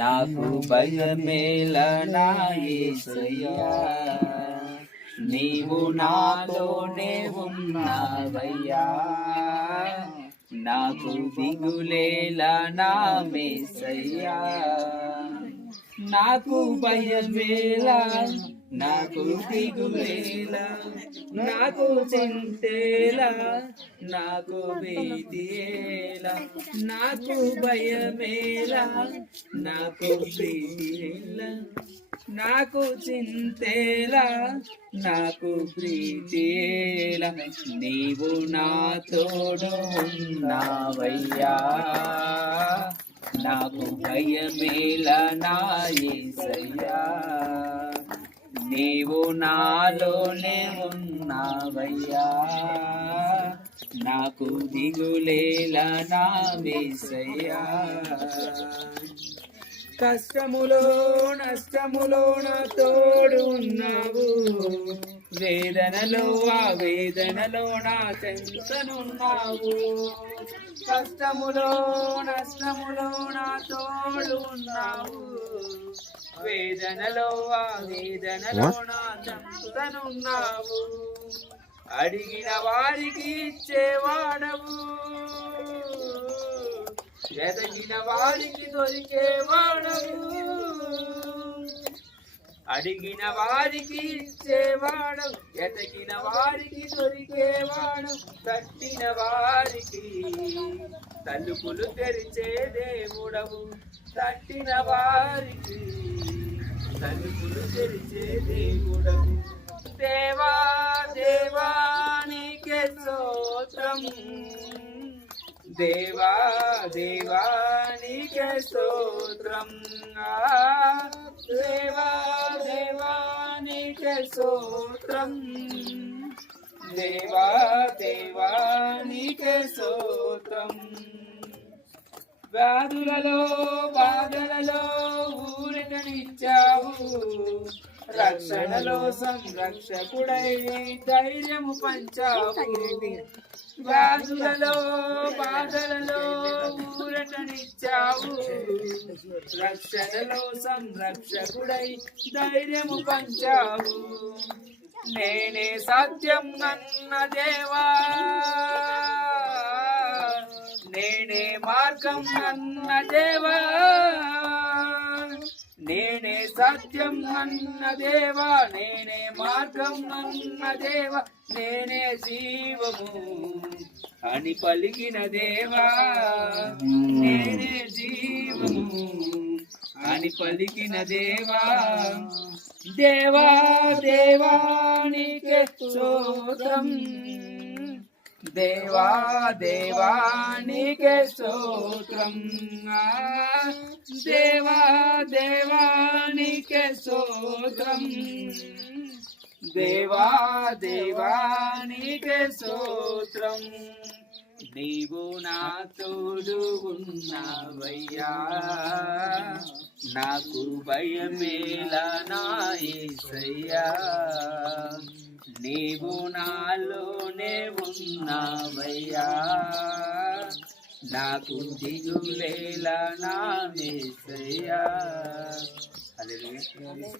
నాకు భయమేలా నా యేసయ్యా, నీవు నాతోనే ఉన్నావయ్యా. నాకు దిగులేలా నా యేసయ్యా, నాకు భయమేలా, నాకు దిగులేలా, నాకు చింతేలా, నాకు భీతియేలా, నాకు భయమేలా, నాకు భీతియేలా, నాకు చింతేలా, నాకు ప్రీతియేలా, నీవు నా తోడు ఉన్నావయ్యా. నాకు భయమేలా నా యేసయ్యా, నీవు నాలోనే ఉన్నావయ్యా. నాకు దిగులేలా నా యేసయ్యా. కష్టములో నష్టములో నా తోడు ఉన్నావు, వేదనలో ఆ వేదనలో నా చెంతనున్నావు. కష్టములో నష్టములో నా తోడు ఉన్నావు, వేదనలో ఆ వేదనలో నా చెంతనున్నావు. అడిగిన వారికి ఇచ్చేవాడవు, ఎదగిన వారికి దొరికేవాడవు. అడిగిన వారికి ఇచ్చేవాడవు, ఎదగిన వారికి దొరికేవాడు. తట్టిన వారికి తలుపులు తెరిచే దేవుడవు, తట్టిన వారికి తలుపులు తెరిచే దేవుడవు. దేవా దేవా నీకే స్తోత్రం, దేవా దేవా నీకే స్తోత్రం, దేవా దేవా నీకే స్తోత్రం, దేవా దేవా నీకే స్తోత్రం. వ్యాధులలో బాధలలో ఊరటనిచ్చావు, రక్షణలో సంరక్షకుడై ధైర్యము పంచావు. వ్యాధులలో బాధలలో ఊరటనిచ్చావు, రక్షణలో సంరక్షకుడై ధైర్యము పంచావు. నేనే సత్యం అన్న దేవా, నేనే మార్గం అన్న దేవా, నేనే సత్యం అన్న దేవా, నేనే మార్గం అన్న దేవా, నేనే జీవము అని పలికిన దేవా, నేనే జీవము అని పలికిన దేవా. దేవా దేవా నీకే స్తోత్రం, దేవా దేవా నీకే స్తోత్రం, దేవా దేవా నీకే స్తోత్రం, దేవా దేవా నీకే స్తోత్రం. నీవు నా తోడు ఉన్నావయ్యా, నాకు భయమేలా నా యేసయ్యా, నీవు నాలోనే ఉన్నావయ్యా. నాకు దిగులేలా నా యేసయ్యా. హల్లెలూయా.